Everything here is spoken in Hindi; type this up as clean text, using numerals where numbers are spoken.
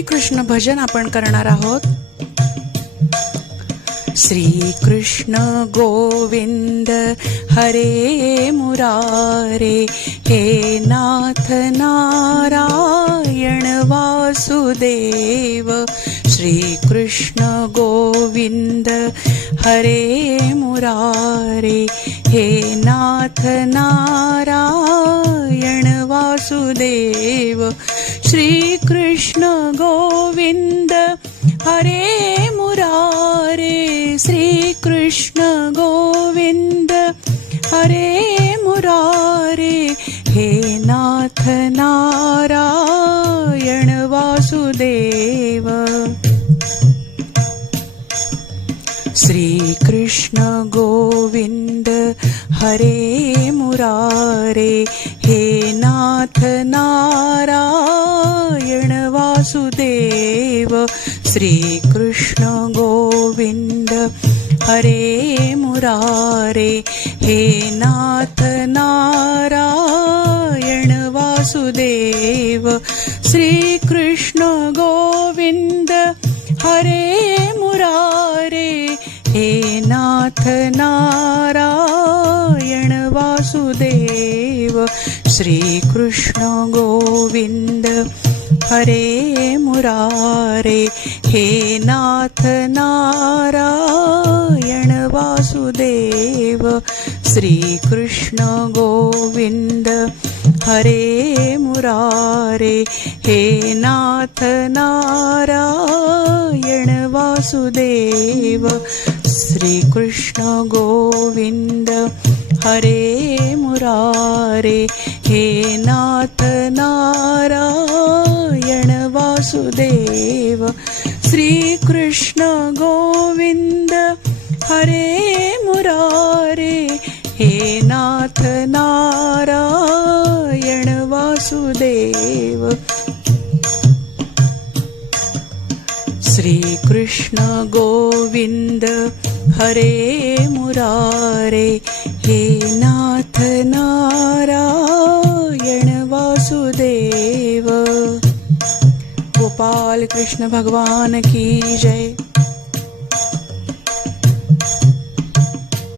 श्रीकृष्ण भजन आपण करणार आहोत। श्री कृष्ण गोविंद हरे मुरारे, हे नाथ नारायण वासुदेव। श्री कृष्ण गोविंद हरे मुरारे, हे नाथ नारायण वासुदेव। श्री कृष्ण गोविंद हरे मुरारे, श्री कृष्ण गोविंद हरे मुरारे, हे नाथ नारायण वासुदेव। श्री कृष्ण गोविंद हरे मुरारे, हे नाथ नारायण वासुदेव। श्री कृष्ण गोविंद हरे मुरारे, हे नाथ नारायण वासुदेव। श्री कृष्ण गोविंद हरे मुरारे, हे नाथ नारायण वासुदेव। श्री कृष्ण गोविंद हरे मुरारे, हे नाथ नारायण वासुदेव। श्री कृष्ण गोविंद हरे मुरारे, हे नाथ नारायण वासुदेव। श्री कृष्ण गोविंद हरे मुरारे, हे नाथ नारायण वासुदेव। श्री कृष्ण गोविंद हरे मुरारे, हे नाथ नारायण वासुदेव। श्री कृष्ण गोविंद हरे मुरारे, हे नाथ नारायण वासुदेव। गोपाल कृष्ण भगवान की जय।